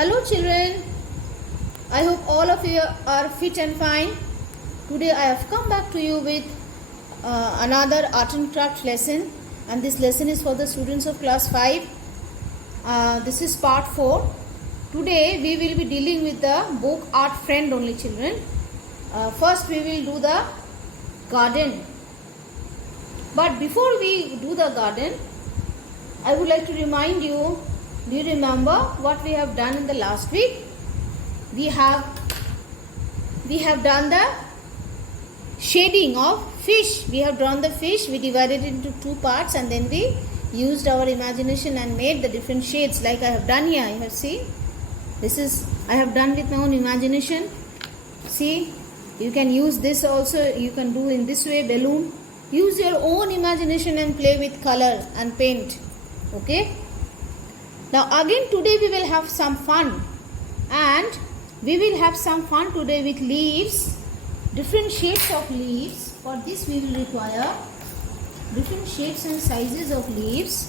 Hello children, I hope all of you are fit and fine. Today I have come back to you with another art and craft lesson, and this lesson is for the students of class 5. This is part 4. Today we will be dealing with the book Art Friend only children. First we will do the garden. But before we do the garden, I would like to remind you, do you remember what we have done in the last week? We have done the shading of fish. We have drawn the fish, we divided it into two parts, and then we used our imagination and made the different shades like I have done here. You have seen? This is I have done with my own imagination. See, you can use this also, you can do in this way, balloon. Use your own imagination and play with color and paint. Okay? Now again today we will have some fun, and we will have some fun today with leaves, different shapes of leaves. For this we will require different shapes and sizes of leaves.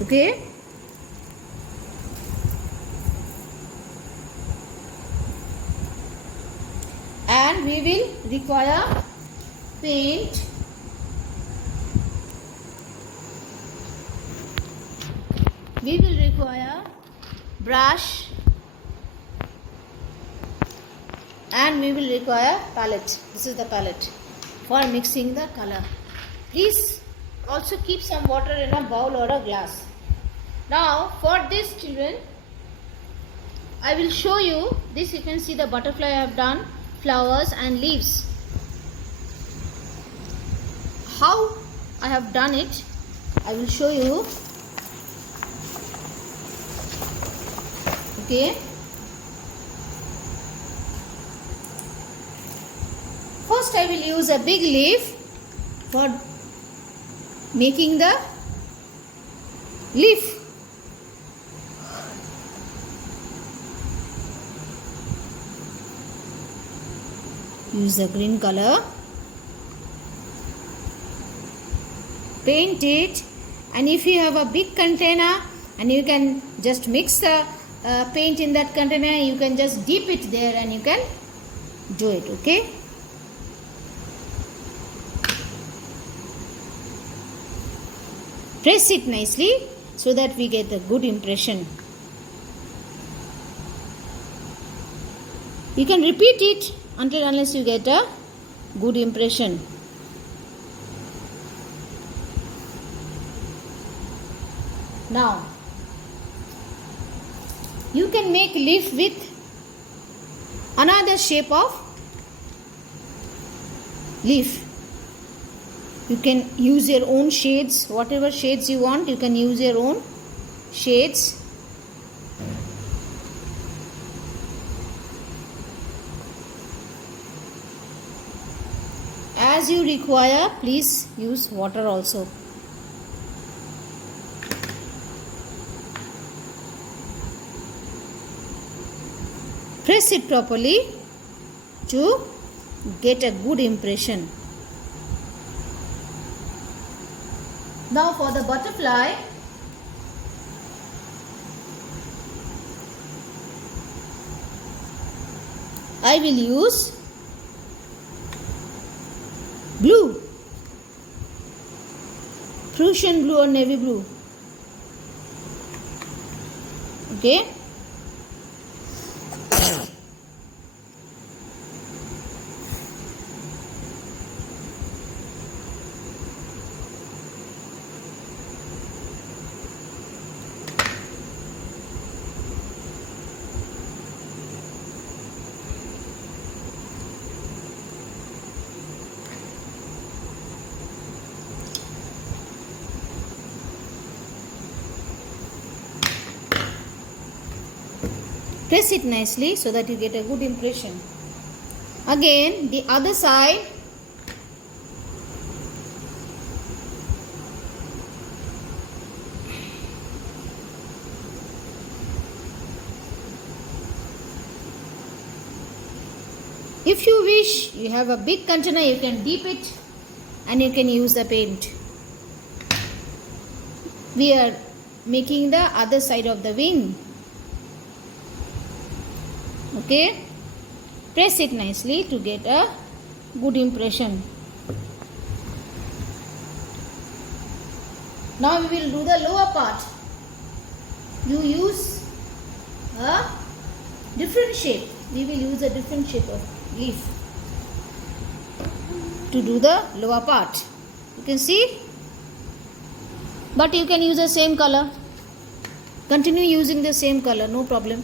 Okay? And we will require paint, we will require brush, and we will require palette. This is the palette for mixing the color. Please also keep some water in a bowl or a glass. Now for this children, I will show you this. You can see the butterfly I have done, flowers and leaves. How I have done it, I will show you. Okay. First I will use a big leaf for making the leaf. Use the green color. Paint it, and if you have a big container and you can just mix the paint in that container, you can just dip it there and you can do it. Okay? Press it nicely so that we get a good impression. You can repeat it unless you get a good impression. Now, you can make leaf with another shape of leaf. You can use your own shades, whatever shades you want, you can use your own shades. As you require, please use water also. Press it properly to get a good impression. Now for the butterfly, I will use blue, Prussian blue or navy blue. Okay? Press it nicely so that you get a good impression. Again, the other side. If you wish, you have a big container, you can dip it and you can use the paint. We are making the other side of the wing. Okay, press it nicely to get a good impression. Now we will do the lower part. You use a different shape. We will use a different shape of leaf to do the lower part. You can see, but you can use the same color. Continue using the same color, no problem.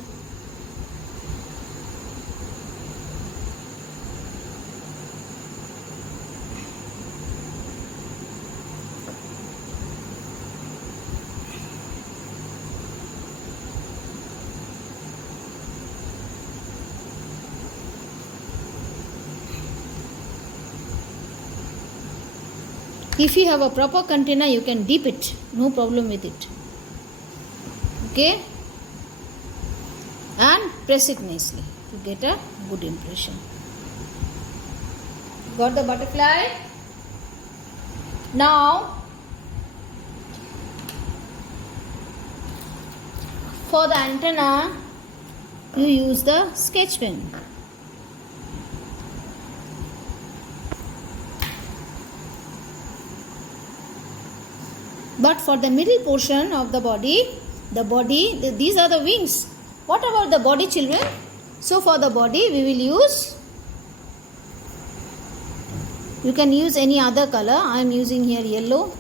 If you have a proper container, you can dip it, no problem with it. Okay, and press it nicely to get a good impression. Got the butterfly? Now for the antenna, you use the sketch pen. But for the middle portion of the body, these are the wings. What about the body, children? So for the body, we will use, you can use any other color. I am using here yellow.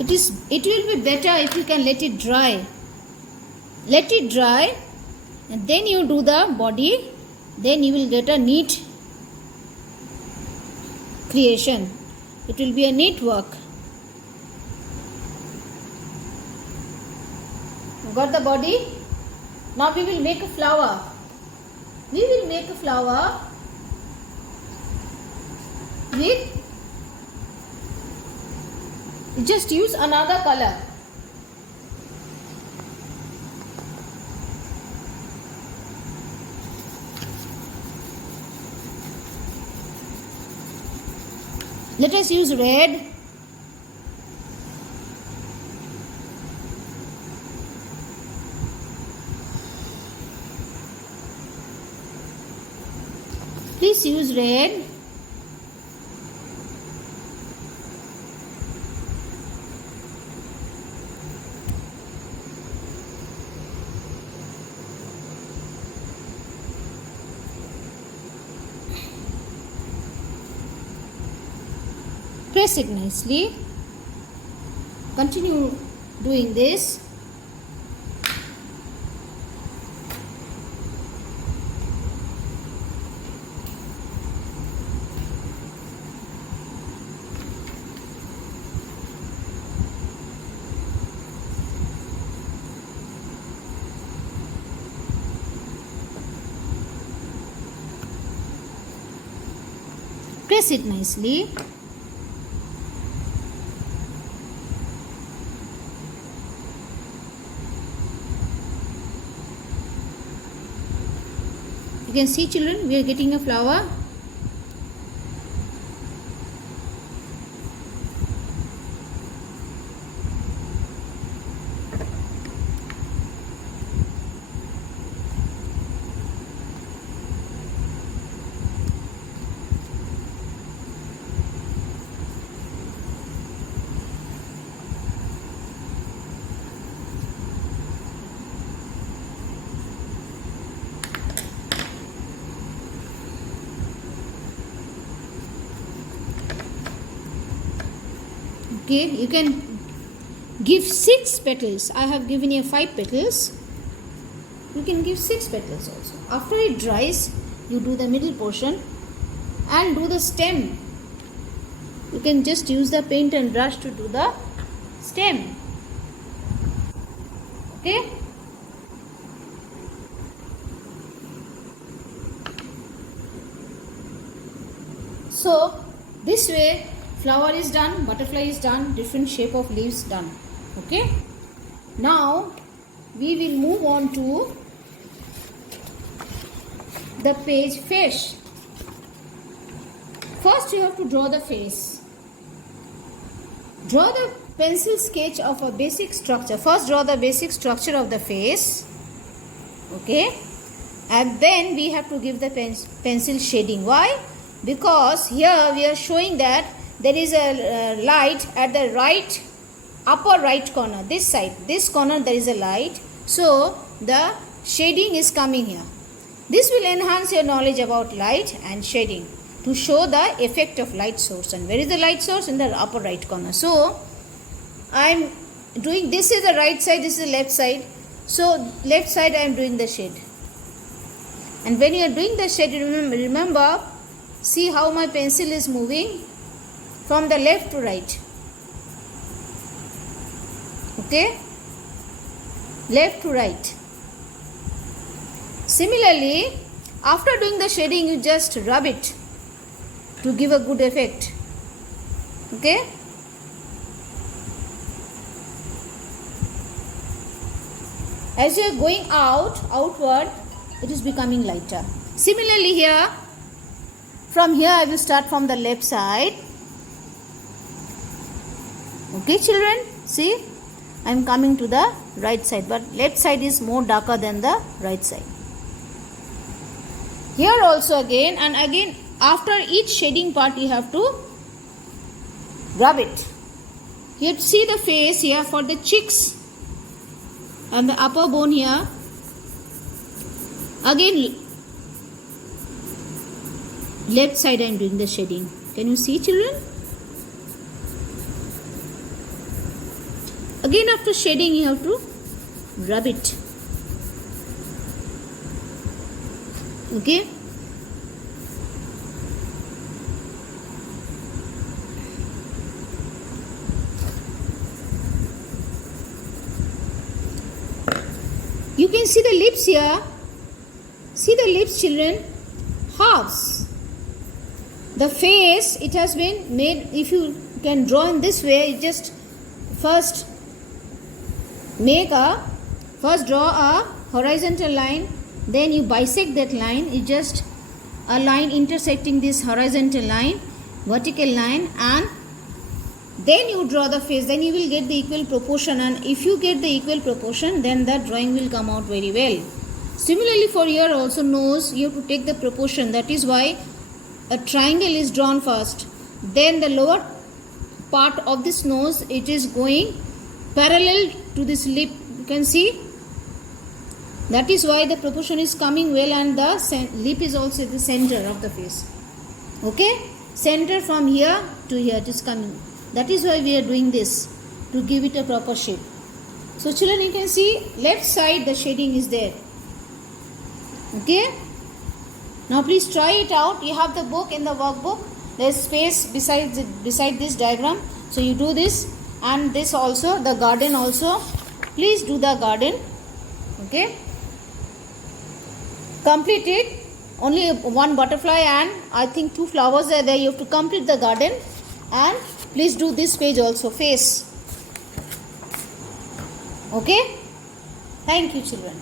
It will be better if you can let it dry. Let it dry. And then you do the body, then you will get a neat creation. It will be a neat work. Got the body? Now we will make a flower. We will make a flower with, just use another color. Let us use red. Please use red. Press it nicely. Continue doing this. Press it nicely. You can see, children, we are getting a flower. Okay, you can give 6 petals. I have given you 5 petals. You can give 6 petals also. After it dries, you do the middle portion and do the stem. You can just use the paint and brush to do the stem. Okay. So this way flower is done, butterfly is done, different shape of leaves done. Okay. Now we will move on to the page fish. First you have to draw the face. Draw the pencil sketch of a basic structure. First draw the basic structure of the face. Okay. And then we have to give the pencil shading. Why? Because here we are showing that there is a light at the right, upper right corner. This side, this corner there is a light. So the shading is coming here. This will enhance your knowledge about light and shading to show the effect of light source. And where is the light source? In the upper right corner. So I am doing, this is the right side, this is the left side. So left side I am doing the shade. And when you are doing the shade, remember, see how my pencil is moving from the left to right. Okay? Left to right. Similarly, after doing the shading, you just rub it to give a good effect. Okay? As you are going outward, it is becoming lighter. Similarly here, from here I will start from the left side. Okay children, see, I am coming to the right side, but left side is more darker than the right side. Here also again and again, after each shading part you have to rub it. Here see the face here for the cheeks and the upper bone here. Again left side I am doing the shading. Can you see children? Again after shading you have to rub it. Okay. You can see the lips here. See the lips children, halves. The face, it has been made, if you can draw in this way, you just first draw a horizontal line, then you bisect that line, you just a line intersecting this horizontal line, vertical line, and then you draw the face, then you will get the equal proportion, and if you get the equal proportion, then the drawing will come out very well. Similarly for here also nose, you have to take the proportion. That is why a triangle is drawn first. Then the lower part of this nose, it is going parallel to this lip. You can see. That is why the proportion is coming well, and the lip is also the center of the face. Okay? Center from here to here it is coming. That is why we are doing this, to give it a proper shape. So children, you can see left side the shading is there. Okay? Now please try it out. You have the book in the workbook. There is space beside this diagram. So you do this, and this also, the garden also. Please do the garden. Okay? Complete it. Only one butterfly and I think 2 flowers are there. You have to complete the garden. And please do this page also, face. Okay? Thank you children.